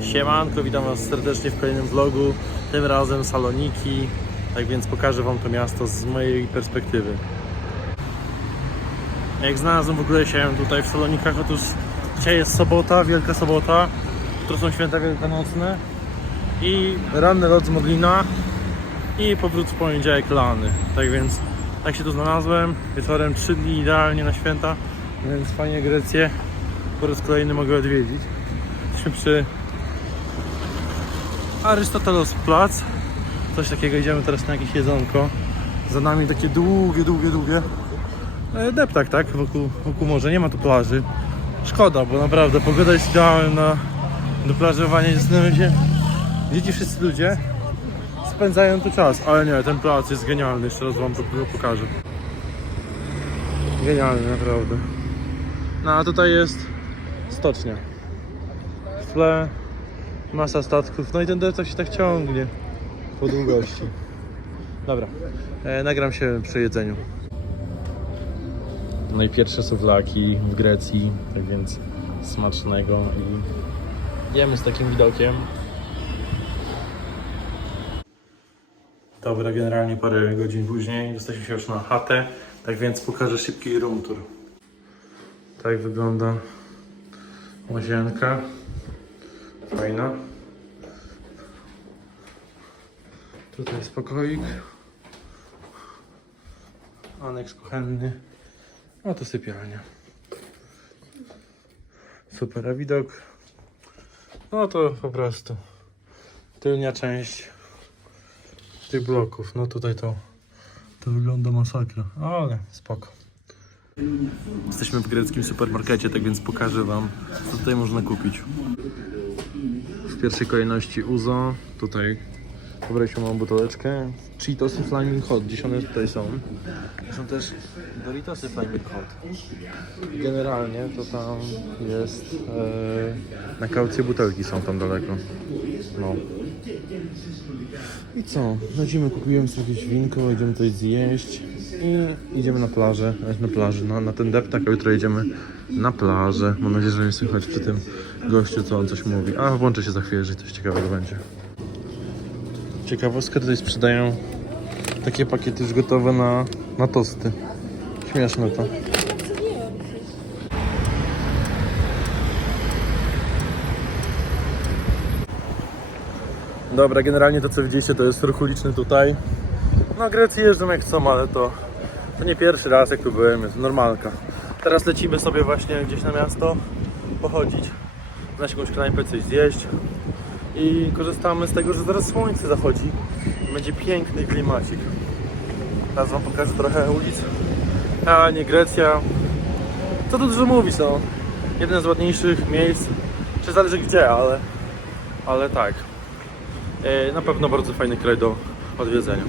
Siemanko, witam Was serdecznie w kolejnym vlogu, tym razem Saloniki, tak więc pokażę Wam to miasto z mojej perspektywy. Jak znalazłem w ogóle się tutaj w Salonikach, otóż dzisiaj jest sobota, Wielka Sobota, jutro są święta wielkanocne. I ranny lot z Modlina. I powrót w poniedziałek lany, tak więc tak się tu znalazłem, wieczorem 3 dni idealnie na święta, więc fajnie Grecję po raz kolejny mogę odwiedzić. Jesteśmy przy Arystotelos Plac. Coś takiego, idziemy teraz na jakieś jedzonko. Za nami takie długie, długie, długie e, deptak, tak? Wokół, wokół morza. Nie ma tu plaży. Szkoda, bo naprawdę pogoda jest idealna na do plażowania. Zastanawiam się, gdzie ci wszyscy ludzie spędzają tu czas. Ale nie, ten plac jest genialny. Jeszcze raz wam to pokażę. Genialny, naprawdę. No a tutaj jest stocznia. W tle masa statków. No i ten deptak się tak ciągnie po długości. Dobra, e, nagram się przy jedzeniu. No i pierwsze suwlaki w Grecji, tak więc smacznego i jemy z takim widokiem. Dobra, generalnie parę godzin później dostaliśmy się już na chatę, tak więc pokażę szybki room tour. Tak wygląda łazienka. Fajna. Tutaj jest pokoik. Aneks kuchenny. A to sypialnia. Super, widok. No to po prostu tylnia część tych bloków. No tutaj to, to wygląda masakra, ale spoko. Jesteśmy w greckim supermarkecie, tak więc pokażę Wam, co tutaj można kupić. W pierwszej kolejności Uzo, tutaj pobraliśmy małą buteleczkę. Cheetosy Flaming Hot, gdzieś one tutaj są. Są też Doritosy Flaming Hot. Generalnie to tam jest, e, na kaucję butelki są tam daleko. No. I co? Lecimy, kupujemy sobie jakieś winko, idziemy coś zjeść i idziemy na plażę, na plaży, na, na ten deptak, a jutro jedziemy na plażę. Mam nadzieję, że nie słychać przy tym gościu, co on coś mówi. A, włączę się za chwilę, jeżeli coś ciekawego będzie. Ciekawostka, tutaj sprzedają takie pakiety już gotowe na, na tosty. Śmieszne to. Dobra, generalnie to co widzieliście to jest ruch uliczny tutaj. No Grecy jeżdżą jak chcą, ale to, to nie pierwszy raz jak tu byłem, jest normalka. Teraz lecimy sobie właśnie gdzieś na miasto pochodzić, znaleźć jakąś knajpę, coś zjeść i korzystamy z tego, że zaraz słońce zachodzi. Będzie piękny klimacik. Teraz wam pokażę trochę ulic. A nie Grecja. Co tu dużo mówić, no. Jeden z ładniejszych miejsc, czy zależy gdzie, ale, ale tak. E, Na pewno bardzo fajny kraj do odwiedzenia.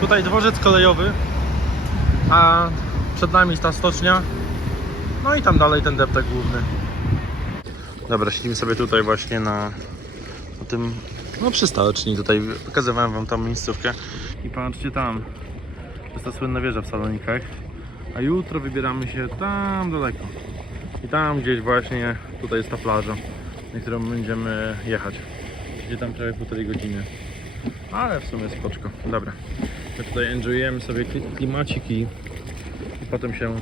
Tutaj dworzec kolejowy, a przed nami ta stocznia. No i tam dalej ten deptak główny. Dobra, siedzimy sobie tutaj właśnie na, na tym, no przy stoczni. Tutaj pokazywałem wam tam miejscówkę. I patrzcie tam, to jest ta słynna wieża w Salonikach. A jutro wybieramy się tam daleko. I tam gdzieś właśnie, tutaj jest ta plaża, na którą będziemy jechać. Gdzie tam prawie półtorej godziny. Ale w sumie spoczko. Dobra. My tutaj enjoyujemy sobie kli- klimacik i, i potem się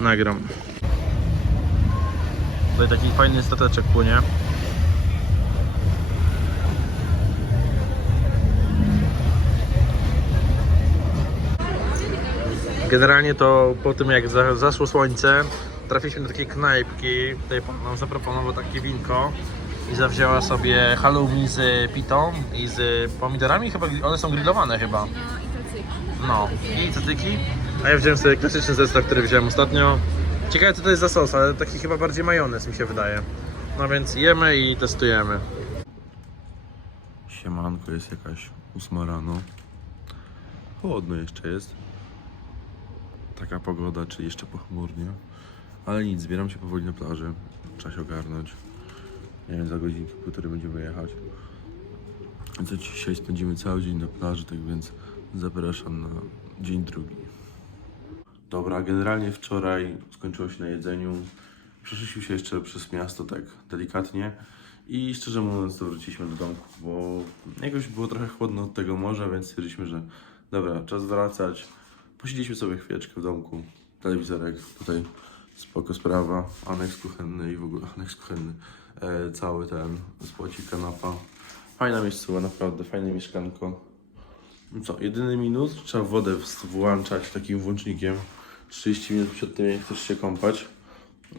nagram. Tutaj taki fajny stateczek płynie. Generalnie to po tym jak za- zaszło słońce, trafiliśmy do takiej knajpki. Tutaj nam zaproponował takie winko i zawzięła sobie halloumi z pitą i z pomidorami. Chyba one są grillowane chyba. No i cacyki. A ja wziąłem sobie klasyczny zestaw, który wziąłem ostatnio. Ciekawe co to jest za sos, ale taki chyba bardziej majonez mi się wydaje. No więc jemy i testujemy. Siemanko, jest jakaś ósma rano. Chłodno jeszcze jest. Taka pogoda, czy jeszcze pochmurnie. Ale nic, zbieram się powoli na plażę. Trzeba się ogarnąć. Nie wiem, za godzinkę, półtorej będziemy jechać. Więc dzisiaj spędzimy cały dzień na plaży, tak więc zapraszam na dzień drugi. Dobra, generalnie wczoraj skończyło się na jedzeniu. Przeszliśmy się jeszcze przez miasto tak delikatnie i szczerze mówiąc to wróciliśmy do domku, bo jakoś było trochę chłodno od tego morza, więc stwierdziliśmy, że dobra, czas wracać. Posiedzieliśmy sobie chwileczkę w domku, telewizorek, tutaj spoko sprawa, aneks kuchenny i w ogóle aneks kuchenny, e, cały ten spłocik, kanapa. Fajna miejscowa, naprawdę, fajne mieszkanko. No Co, jedyny minus, trzeba wodę włączać takim włącznikiem 30 minut przed tym, jak chcesz się kąpać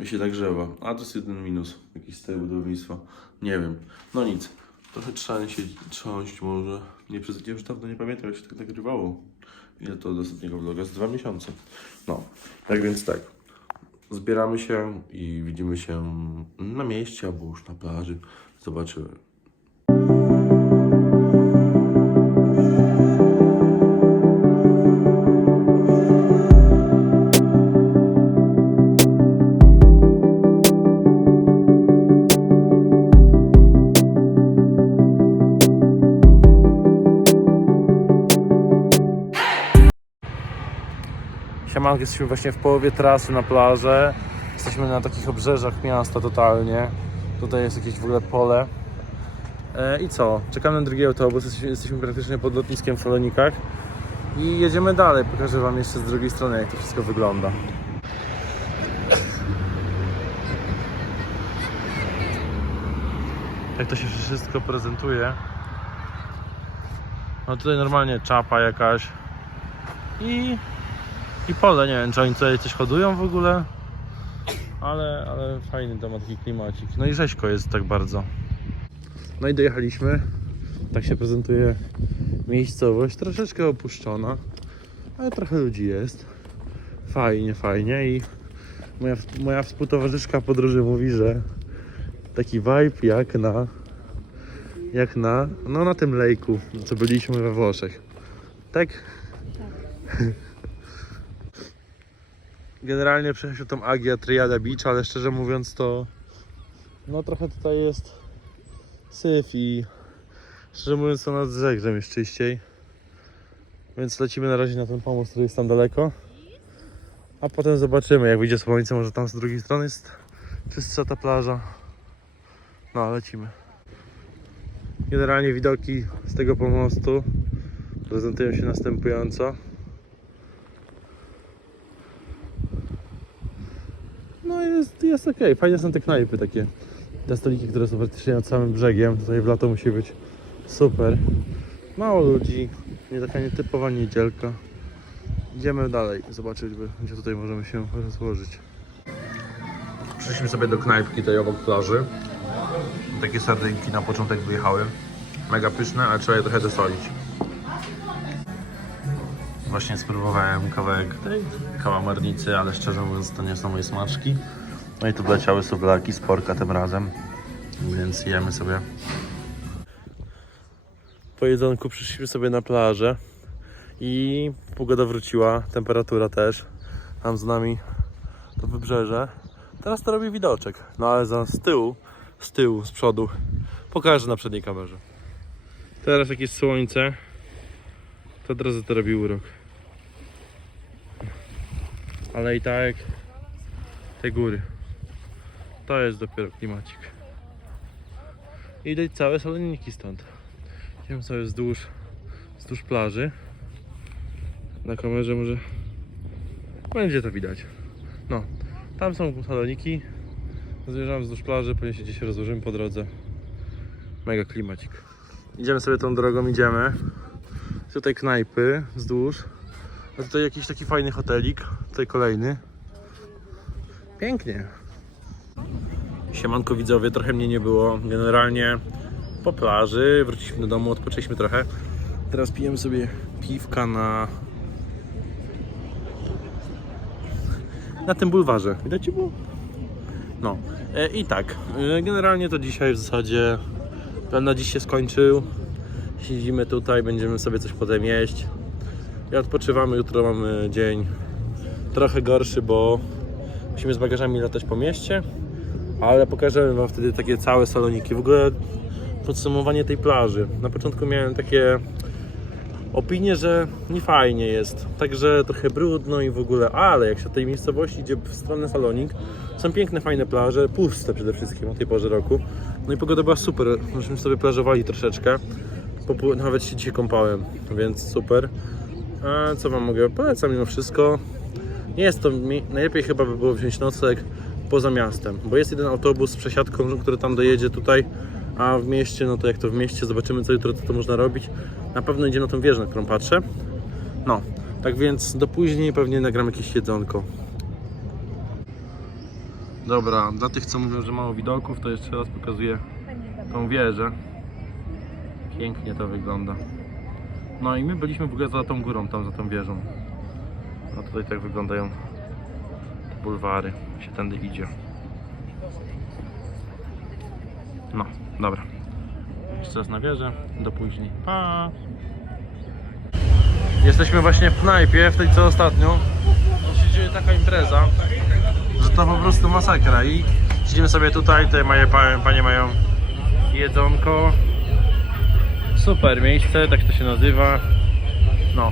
i się tak grzewa. A to jest jedyny minus jakiś z tego budownictwa. Nie wiem. No nic. Trochę trzeba się trząść może. Nie przez już dawno nie pamiętam jak się tak nagrywało. Ile to od ostatniego vloga? Z dwa miesiące. No, tak więc tak. Zbieramy się i widzimy się na mieście albo już na plaży. Zobaczymy. Siemanko, jesteśmy właśnie w połowie trasy na plażę. Jesteśmy na takich obrzeżach miasta totalnie. Tutaj jest jakieś w ogóle pole. E, I co? Czekamy na drugi autobus. Jesteśmy, jesteśmy praktycznie pod lotniskiem w Salonikach. I jedziemy dalej. Pokażę Wam jeszcze z drugiej strony, jak to wszystko wygląda. Jak to się wszystko prezentuje. No tutaj normalnie czapa jakaś. I i pole, nie wiem, czy oni tutaj coś hodują w ogóle. Ale, ale fajny to ma taki klimacik. No i rzeźko jest tak bardzo. No i dojechaliśmy. Tak się prezentuje miejscowość. Troszeczkę opuszczona, ale trochę ludzi jest. Fajnie, fajnie i moja, moja współtowarzyszka podróży mówi, że taki vibe jak na jak na, no na tym lejku, co byliśmy we Włoszech. Tak? Generalnie przejechaliśmy tą Agia Triada Beach, ale szczerze mówiąc to no trochę tutaj jest syf i szczerze mówiąc to nad Zegrzem jest czyściej. Więc lecimy na razie na ten pomost, który jest tam daleko. A potem zobaczymy, jak wyjdzie słońce, może tam z drugiej strony jest czystsza ta plaża. No, lecimy. Generalnie widoki z tego pomostu prezentują się następująco. No jest, jest ok, fajne są te knajpy takie. Te stoliki, które są praktycznie nad samym brzegiem. Tutaj w lato musi być super. Mało ludzi, nie taka nietypowa niedzielka. Idziemy dalej, zobaczyć, gdzie tutaj możemy się rozłożyć. Przyszliśmy sobie do knajpki tutaj obok plaży. Takie sardynki na początek wyjechały. Mega pyszne, ale trzeba je trochę dosolić. Właśnie spróbowałem kawałek tej kałamarnicy, ale szczerze mówiąc to nie są moje smaczki. No i tu wleciały sublaki z porka tym razem, więc jemy sobie. Po jedzonku przyszliśmy sobie na plażę i pogoda wróciła, temperatura też. Tam z nami to wybrzeże. Teraz to robi widoczek, no ale za z tyłu, z tyłu, z przodu pokażę na przedniej kamerze. Teraz jak jest słońce, to od razu to robi urok. Ale i tak te góry. To jest dopiero klimacik. I Widać całe saloniki stąd. Idziemy sobie wzdłuż, wzdłuż plaży. Na kamerze może będzie to widać. No, tam są saloniki. Zmierzamy wzdłuż plaży, później się gdzieś rozłożymy po drodze. Mega klimacik. Idziemy sobie tą drogą, idziemy. Tutaj knajpy wzdłuż. A tutaj jakiś taki fajny hotelik. Tutaj kolejny. Pięknie. Siemanko widzowie, trochę mnie nie było. Generalnie po plaży, wróciliśmy do domu, odpoczęliśmy trochę. Teraz pijemy sobie piwka na... Na tym bulwarze. Widać było? No. E, I tak, e, generalnie to dzisiaj w zasadzie plan na dziś się skończył. Siedzimy tutaj, będziemy sobie coś potem jeść. I odpoczywamy, jutro mamy dzień trochę gorszy, bo musimy z bagażami latać po mieście, ale pokażemy Wam wtedy takie całe saloniki. W ogóle podsumowanie tej plaży. Na początku miałem takie opinię, że nie fajnie jest. Także trochę brudno i w ogóle, ale jak się do tej miejscowości idzie w stronę Salonik, są piękne, fajne plaże, puste przede wszystkim o tej porze roku. No i pogoda była super, myśmy sobie plażowali troszeczkę. Nawet się dzisiaj kąpałem, więc super. A co wam mogę? Polecam mimo wszystko. Nie jest to, najlepiej chyba by było wziąć nocleg poza miastem, bo jest jeden autobus z przesiadką, który tam dojedzie tutaj, a w mieście, no to jak to w mieście, zobaczymy co jutro, co to można robić. Na pewno idzie na tą wieżę, na którą patrzę. No, tak więc do później pewnie nagram jakieś jedzonko. Dobra, dla tych co mówią, że mało widoków, to jeszcze raz pokazuję tą wieżę. Pięknie to wygląda. No i my byliśmy w ogóle za tą górą, tam za tą wieżą. No tutaj tak wyglądają te bulwary, się tędy idzie. No, dobra. Jeszcze raz na wieżę, do później. Pa! Jesteśmy właśnie w knajpie, w tej co ostatnio. Się dzieje taka impreza, że to po prostu masakra i siedzimy sobie tutaj, tutaj moje pa- panie mają jedzonko. Super miejsce, tak to się nazywa. No.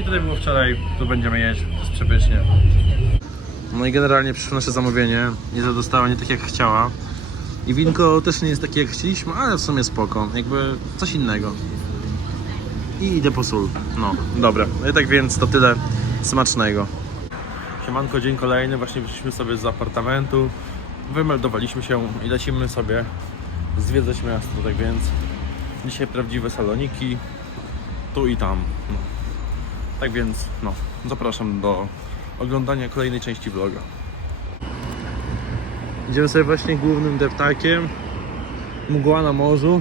I tutaj było wczoraj, tu będziemy jeść, to jest przepysznie. No i generalnie przyszło nasze zamówienie. Liza dostała nie tak jak chciała. I winko też nie jest takie jak chcieliśmy, ale w sumie spoko. Jakby coś innego. I idę po sól. No, dobra. No i tak więc to tyle smacznego. Siemanko, dzień kolejny. Właśnie wyszliśmy sobie z apartamentu. Wymeldowaliśmy się i lecimy sobie zwiedzać miasto. Tak więc dzisiaj prawdziwe saloniki. Tu i tam. No. Tak więc, no, zapraszam do oglądania kolejnej części vloga. Idziemy sobie właśnie głównym deptakiem. Mgła na morzu.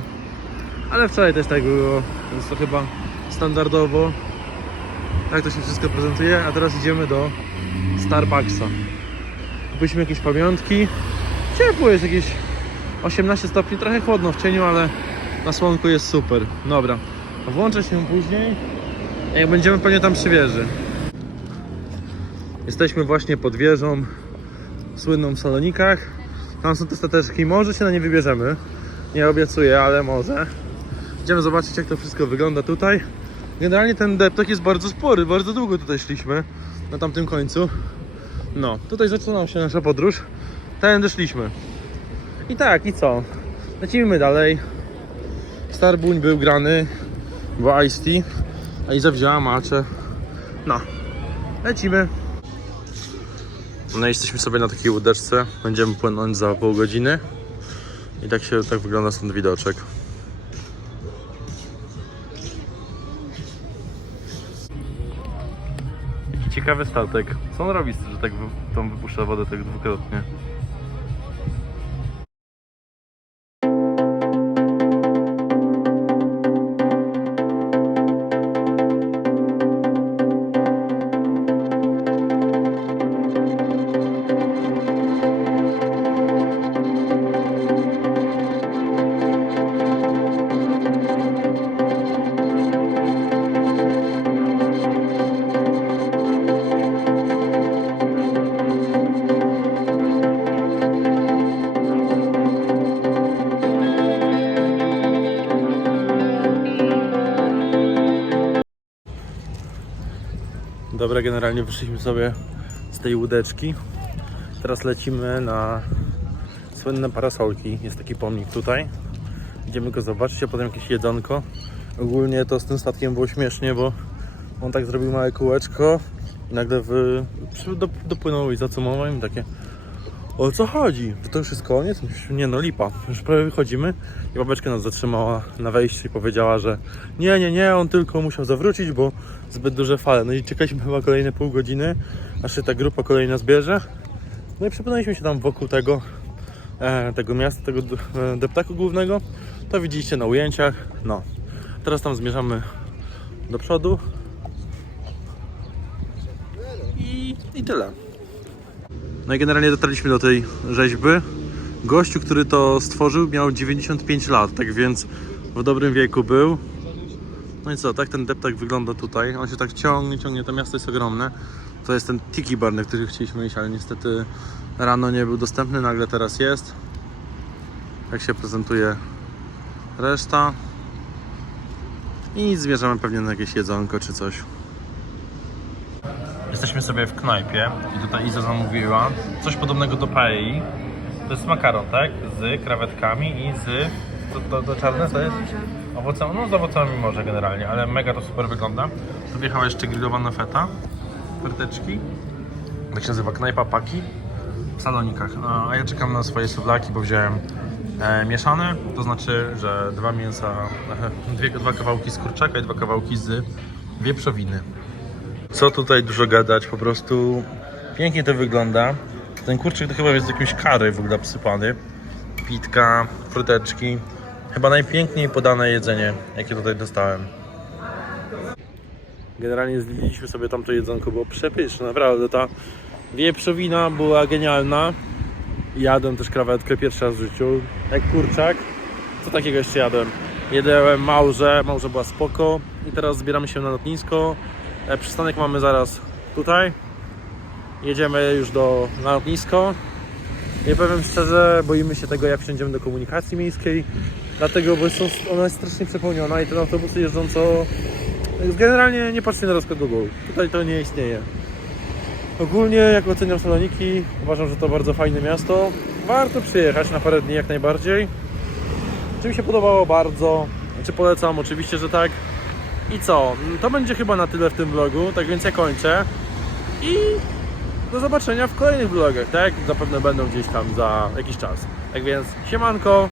Ale wczoraj też tak było, więc to chyba standardowo. Tak to się wszystko prezentuje. A teraz idziemy do Starbucksa. Kupiliśmy jakieś pamiątki. Ciepło jest jakieś 18 stopni, trochę chłodno w cieniu, ale na słonku jest super. Dobra, włączę się później. Jak będziemy pewnie tam przy wieży. Jesteśmy właśnie pod wieżą słynną w Salonikach. Tam są te stateczki, może się na nie wybierzemy. Nie obiecuję, ale może. Idziemy zobaczyć jak to wszystko wygląda tutaj. Generalnie ten deptak jest bardzo spory, bardzo długo tutaj szliśmy. Na tamtym końcu. No, tutaj zaczyna się nasza podróż. Tędy szliśmy. I tak, i co? Lecimy dalej. Starbuń był grany, bo Ice Tea, a Iza wzięła macze. No, lecimy. No jesteśmy sobie na takiej łódeczce. Będziemy płynąć za pół godziny. I tak się tak wygląda stąd widoczek. Jaki ciekawy statek. Co on robi, że tak tą wypuszcza wodę tak dwukrotnie? Dobra, generalnie wyszliśmy sobie z tej łódeczki. Teraz lecimy na słynne parasolki. Jest taki pomnik tutaj. Idziemy go zobaczyć, a potem jakieś jedzonko. Ogólnie to z tym statkiem było śmiesznie, bo on tak zrobił małe kółeczko i nagle w, do, dopłynął i zacumował i takie o co chodzi? To już jest koniec? Nie no, lipa. Już prawie wychodzimy i babeczka nas zatrzymała na wejściu i powiedziała, że nie, nie, nie, on tylko musiał zawrócić, bo zbyt duże fale. No i czekaliśmy chyba kolejne pół godziny, aż się ta grupa kolejna zbierze. No i przepłynęliśmy się tam wokół tego, e, tego miasta, tego e, deptaku głównego. To widzieliście na ujęciach. No, teraz tam zmierzamy do przodu. I, i tyle. No i generalnie dotarliśmy do tej rzeźby. Gościu, który to stworzył, miał 95 lat, tak więc w dobrym wieku był. No i co, tak ten deptak wygląda tutaj. On się tak ciągnie, ciągnie, to miasto jest ogromne. To jest ten tiki bar, na który chcieliśmy iść, ale niestety rano nie był dostępny, nagle teraz jest. Jak się prezentuje reszta. I zmierzamy pewnie na jakieś jedzonko czy coś. Jesteśmy sobie w knajpie i tutaj Iza zamówiła coś podobnego do paei. To jest makaron, tak? Z krewetkami i z... To, to, to czarne to jest? Owocami, no z owocami może generalnie, ale mega to super wygląda. Tu wjechała jeszcze grillowana feta, fryteczki. Jak się nazywa? Knajpa Paki w salonikach. A a ja czekam na swoje suwlaki, bo wziąłem e, mieszane, to znaczy, że dwa mięsa, dwie, dwa kawałki z kurczaka i dwa kawałki z wieprzowiny. Co tutaj dużo gadać, po prostu pięknie to wygląda. Ten kurczak to chyba jest jakimś kary w ogóle obsypany. Pitka, fruteczki. Chyba najpiękniej podane jedzenie, jakie tutaj dostałem. Generalnie zjedliśmy sobie tamto jedzonko, było przepyszne, naprawdę. Ta wieprzowina była genialna. Jadłem też krawetkę pierwszy raz w życiu, jak kurczak. Co takiego jeszcze jadłem? Jedłem małże, małże była spoko. I teraz zbieramy się na lotnisko. E, Przystanek mamy zaraz tutaj. Jedziemy już do, na lotnisko. Nie powiem szczerze, boimy się tego, jak wsiądziemy do komunikacji miejskiej. Dlatego, bo są, ona jest strasznie przepełniona i te autobusy jeżdżą co... Generalnie nie patrzcie na rozkład Google. Tutaj to nie istnieje. Ogólnie, jak oceniam Saloniki, uważam, że to bardzo fajne miasto. Warto przyjechać na parę dni jak najbardziej. Czy mi się podobało bardzo? Czy polecam? Oczywiście, że tak. I co? To będzie chyba na tyle w tym vlogu, tak więc ja kończę. I do zobaczenia w kolejnych vlogach, tak? Zapewne będą gdzieś tam za jakiś czas. Tak więc, siemanko!